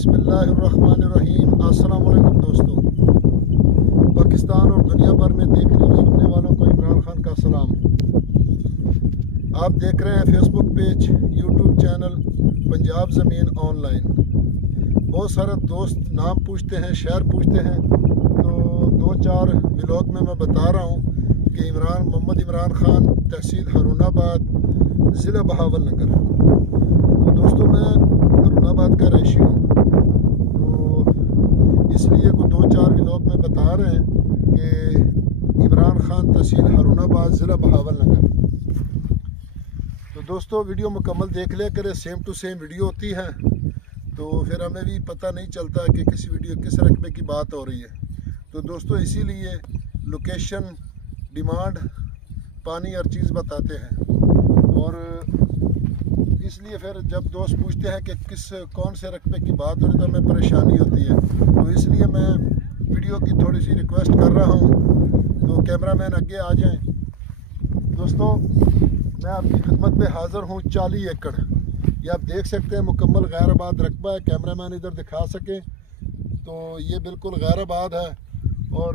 बिस्मिल्लाहिर्रहमानिर्रहीम। अस्सलाम वालेकुम दोस्तों, पाकिस्तान और दुनिया भर में देखने और सुनने वालों को इमरान खान का सलाम। आप देख रहे हैं Facebook page, YouTube channel Punjab ज़मीन ऑनलाइन। बहुत सारे दोस्त नाम पूछते हैं, शहर पूछते हैं, तो 2-4 व्लॉग में मैं बता रहा हूँ कि मोहम्मद इमरान खान, तहसील हारूनाबाद, ज़िला बहावलनगर। तो दोस्तों मैं हारूनाबाद का रहिशी हूँ, तो इसलिए को 2-4 व्लॉग में बता रहे हैं कि इमरान खान, तहसील हारूनाबाद, ज़िला बहावलनगर। तो दोस्तों वीडियो मुकम्मल देख लिया करें, सेम टू सेम वीडियो होती है, तो फिर हमें भी पता नहीं चलता कि किस रकबे की बात हो रही है। तो दोस्तों इसीलिए लोकेशन, डिमांड, पानी हर चीज़ बताते हैं। और इसलिए फिर जब दोस्त पूछते हैं कि कौन से रकबे की बात हो रही है, तो हमें परेशानी होती है। तो इसलिए मैं वीडियो की थोड़ी सी रिक्वेस्ट कर रहा हूँ, तो कैमरामैन आगे आ जाएं। दोस्तों मैं आपकी खिदमत में हाज़िर हूँ। 40 एकड़ ये आप देख सकते हैं, मुकम्मल गैराबाद रकबा है। कैमरामैन इधर दिखा सके तो ये बिल्कुल गैराबाद है, और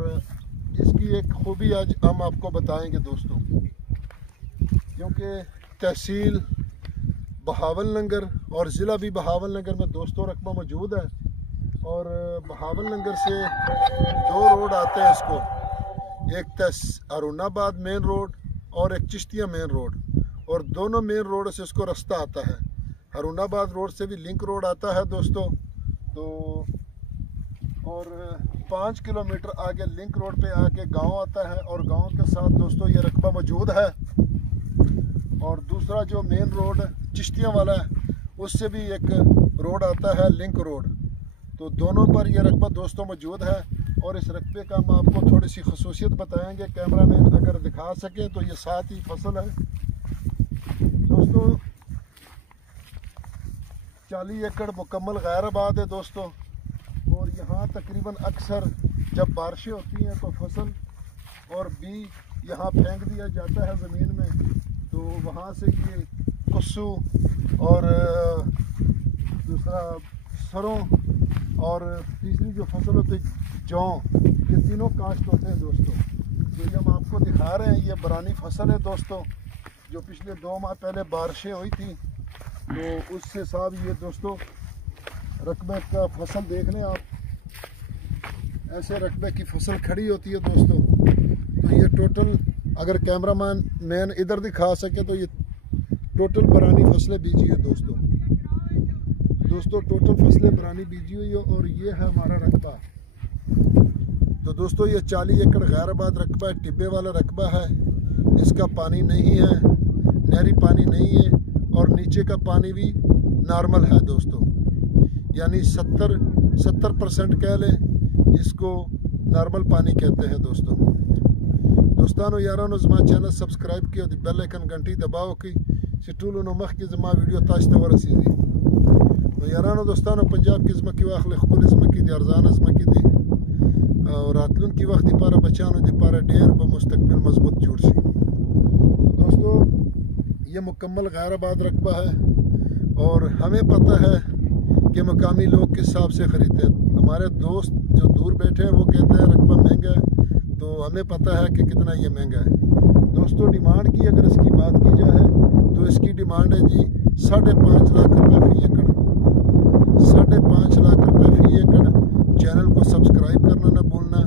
इसकी एक खूबी आज हम आपको बताएंगे दोस्तों, क्योंकि तहसील बहावलनगर और ज़िला भी बहावलनगर में दोस्तों रकबा मौजूद है। और बहावलनगर से 2 रोड आते हैं इसको, एक हारूनाबाद मेन रोड और एक चिश्तिया मेन रोड, और दोनों मेन रोड से इसको रास्ता आता है। हारूनाबाद रोड से भी लिंक रोड आता है दोस्तों, तो और 5 किलोमीटर आगे लिंक रोड पे आके गांव आता है, और गांव के साथ दोस्तों ये रकबा मौजूद है। और दूसरा जो मेन रोड चिश्तियाँ वाला है, उससे भी एक रोड आता है, लिंक रोड। तो दोनों पर ये रकबा दोस्तों मौजूद है। और इस रकबे का हम आपको थोड़ी सी खसूसियत बताएंगे, कैमरामैन अगर दिखा सकें तो। ये 7 ही फसल है दोस्तों, 40 एकड़ मुकम्मल गैराबाद है दोस्तों। और यहाँ तकरीबन अक्सर जब बारिशें होती हैं तो फसल और बी यहाँ फेंक दिया जाता है ज़मीन में, तो वहाँ से ये कुस्सू और दूसरा सरों और तीसरी जो फसल होती है जौ, ये तीनों काश्त होते हैं दोस्तों। तो ये हम आपको दिखा रहे हैं, ये बरानी फसल है दोस्तों, जो पिछले 2 माह पहले बारिशें हुई थी, तो उससे साहब ये दोस्तों रकबे का फसल देख लें आप, ऐसे रकबे की फसल खड़ी होती है दोस्तों। तो ये टोटल अगर कैमरामैन इधर दिखा सके तो ये टोटल बरानी फसलें बीजी है दोस्तों। टोटल फसलें बरानी बीजी हुई है, और ये है हमारा रकबा। तो दोस्तों ये 40 एकड़ गैराबाद रकबा है, टिब्बे वाला रकबा है। इसका पानी नहीं है, नहरी पानी नहीं है, और नीचे का पानी भी नॉर्मल है दोस्तों, यानी 70% कह लें, इसको नॉर्मल पानी कहते हैं दोस्तों। दोस्तानो यारानो ज़मा चैनल सब्सक्राइब किया, बेल आइकन घंटी दबाओ की सिटूलो नमख की ज़मा वीडियो ताश्ता वरसीजी। तो यारानो दोस्तानो पंजाब की ज़मा की वाखले खुली ज़मा की दी, अर्जान ज़मा की दी, और रातलुन की वक्त पारा बचानो दी पारा डेर ब मुस्तकबिल मजबूत जुड़ सी। तो दोस्तों ये मुकम्मल गैराबाद रकबा है, और हमें पता है कि मकामी लोग किस हिसाब से ख़रीदते हैं। हमारे दोस्त जो दूर बैठे हैं वो कहते हैं रकबा महंगा है, तो हमें पता है कि कितना ये महंगा है दोस्तों। डिमांड की अगर इसकी बात की जाए तो इसकी डिमांड है जी 5.5 लाख रुपये फ़ी एकड़। 5.5 लाख रुपये फ़ी एकड़। चैनल को सब्सक्राइब करना ना भूलना,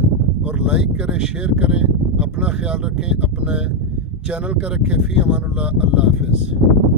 और लाइक करें, शेयर करें। अपना ख्याल रखें, अपने चैनल का रखें। फ़ी अमानुल्लाह, अल्लाह हाफ़िज़।